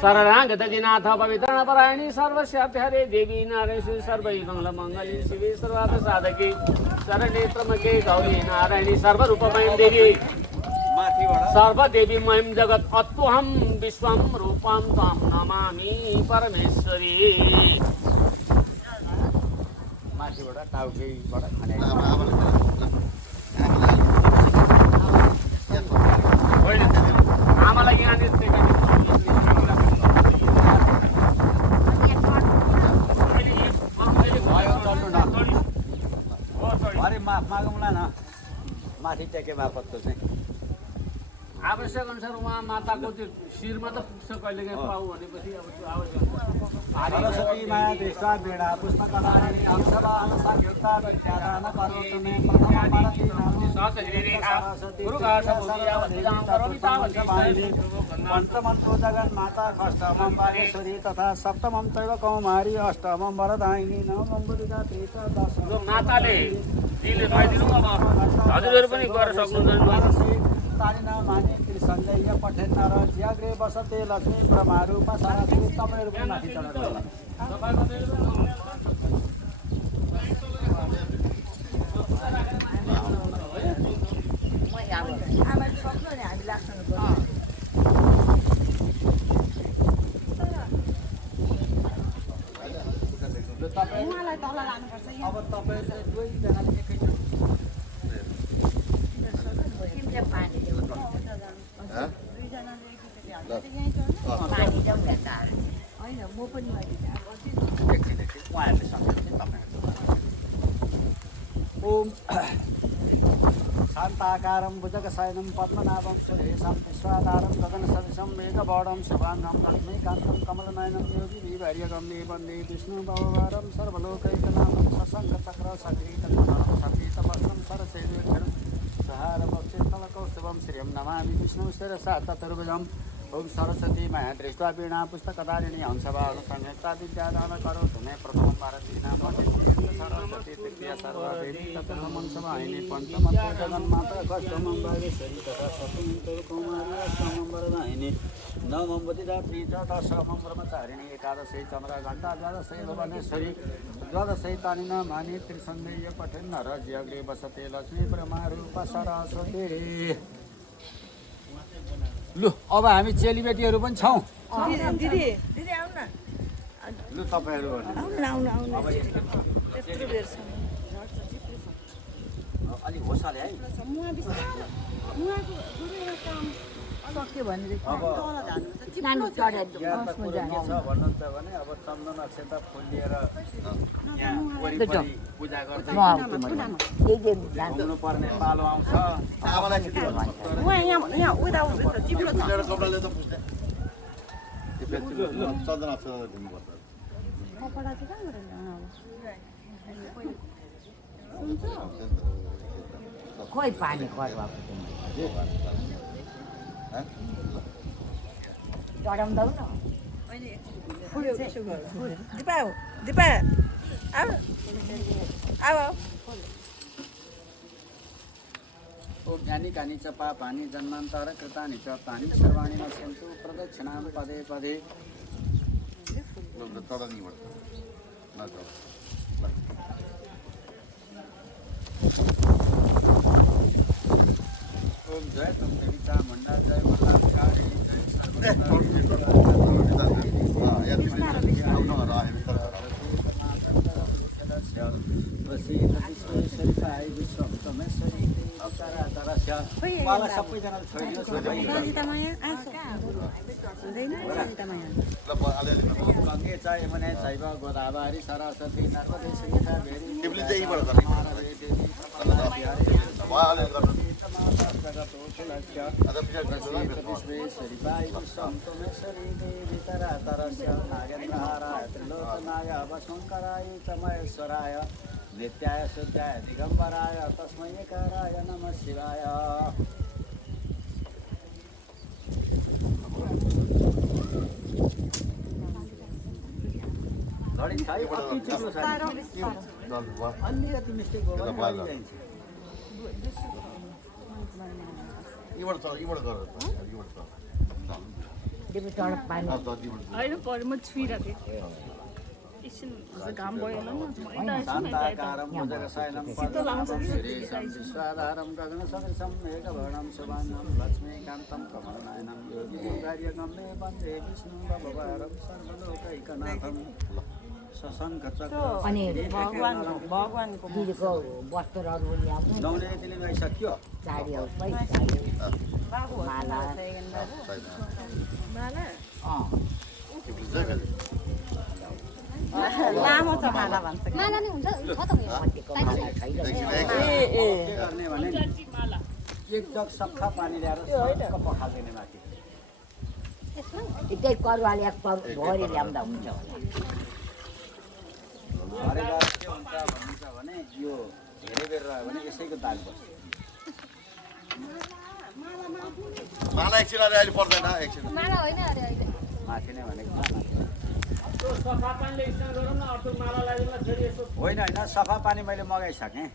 शरणागतजिनाथ पवित्रपरायणी सर्वस्यापि हरे देवी नारायणी सर्वैर्मङ्गलमङ्गली शिवे सर्वार्थ साधके शरणे त्र्यम्बके गौरी नारायणी सर्वरूपमयं देवी सर्वदेवीमयं जगत् अत्वहं विश्वं रूपं त्वं नमामि परमेश्वरी। माथिबाट टाउकेबाट खाने आमालाई यहाँनिर अरे माफ मागौँला न माथि टेके बापतको चाहिँ आवश्यक अनुसार उहाँ माताको त्यो शिरमा त पुग्छ कहिलेकाहीँ पाऊ भनेपछि अब त्यो आवश्यक सरस्वती माया दृष्टा बेडा पुष्पकलानि अंशला अनुसार युक्ता विद्यादान करोतु मे प्रथम भारती नामि पञ्चमं जगन् माता षष्ठमं वागेश्वरी तथा सप्तमं चैव कौमारी अष्टमं वरदायिनी नवमं बुद्धिदा त्रिच दशमं माताले दिले पाइदिनु अब हजुरहरु पनि गर्न सक्नुहुन्छ। तारिना माने त्रिसन्देय पठेन नर ज्याग्रे बसते लक्ष्मी ब्रह्मारूप सरस्वती तपाईहरु पनि माथि चढ्नु होला। उहाँलाई तल लानुपर्छ। अब तपाईहरु चाहिँ दुवैजनाले एकैचोटि ओम शान्ताकारं भुजगशयनं पद्मनाभं सुरेशं विश्वाधारं गगनसदृशं मेघवर्णं शुभाङ्गं लक्ष्मीकान्तं कमलनयनं योगिभिर्यगं वन्दे विष्णुभवभारं सर्वलोकैकनाथं सशङ्खचक्र सकीतकमलं सकीतवस्त्रं सरसेविक्षणं सहारपक्षस्थलकौस्तुभं श्रियं नमामि विष्णु शिरसा ततुर्भुजम्। ओम सरस्वती माया दृष्ट्वा वीणा पुस्तकधारिणी हंसभानुसंयुक्ता विद्यादान करोतु मे प्रथमं भारती नाम सरस्वती तृतीया सर्वदेवी तत्त्वमं समाहिनी पञ्चमं जगन्माता षष्ठमं वागेश्वरी तथा सप्तमं कौमारी अष्टमं वरदायिनी नवमं बुद्धिदात्री च दशमं ब्रह्मचारिणी एकादशी चन्द्रघण्टा द्वादशी भुवनेश्वरी द्वादशी तानि नामानि त्रिसन्देय पठेन नर ज्याग्रे बसते लक्ष्मी ब्रह्मारूप सरस्वती। लु अब हामी चेलीबेटीहरू पनि छौँ। दिदी दिदी आउनु न। लु तपाईँहरू आउनु आउनु अलिक होसाले है सक्यो भनेदेखि अब भन्नुहुन्छ भने अब चन्दन अक्षता फुल लिएर यहाँ वरिपरि पूजा गर्दै घुम्नु पर्ने पालो आउँछ। खोइ पानी खर्वाको चढाउँदै न दिपा दिपा आऊ आऊ ओम ज्ञानी कानी च पापानि जन्मान्तर कृतानि च तानि सर्वाणि नश्यन्तु प्रदक्षिणां पदे पदे। ओम जय तमदेवीचा मंडळ जय महाकाली मलाई सबैजनाले छोडिदिनुहोस्। चाहे भने शैव गोदावरी सरस्वती नर्मदे सरिता भेरी नागेन्द्रहाराय नित्याय शुद्धाय दिगंबराय तस्मै एकाराय नमः शिवाय। घडी छ है अति चिप्लो छ अलिकति मिस्टेक भयो भने जान्छ। तिमी तल पानी होइन पऱ्यो म छुइरहेको थिएँ एकछिन घाम भयो होला नि शान्ताकारं भुजगशयनं पद्मनाभं शिरीषं विश्वाधारं गगनसदृशं मेघवर्णं शुभाङ्गं लक्ष्मीकान्तं कमलनयनं योगियोगार्यगम्ये वन्दे विष्णुं भवभारं सर्वलोकैकनाथं अनि भगवानको दिदीको वस्त्रहरू ल्याउनु गाउने यतिले गइसक्यो साडीहरू साडी माला माला माला लामो छ माला भन्छ नि हुन्छ छ त मेरो मट्टीको माला छैन के गर्ने भने एक जग सफा पानी ल्याएर सबको पखाल्दिने माथि त्यही करुवाले एक भरि ल्याउँदा हुन्छ होला भरे गएर के हुन्छ भन्नुहुन्छ भने यो धेरै बेर रह्यो भने यसैको दाग बस्छ माला एकछिन अहिले पर्दैन एकछिन माला होइन अरे अहिले माथि नै भनेको त्यो सफा पानीले स्नान गरौँ न अर्को माला लगाइदिउँला फेरि यसो होइन होइन सफा पानी मैले मगाइसकेँ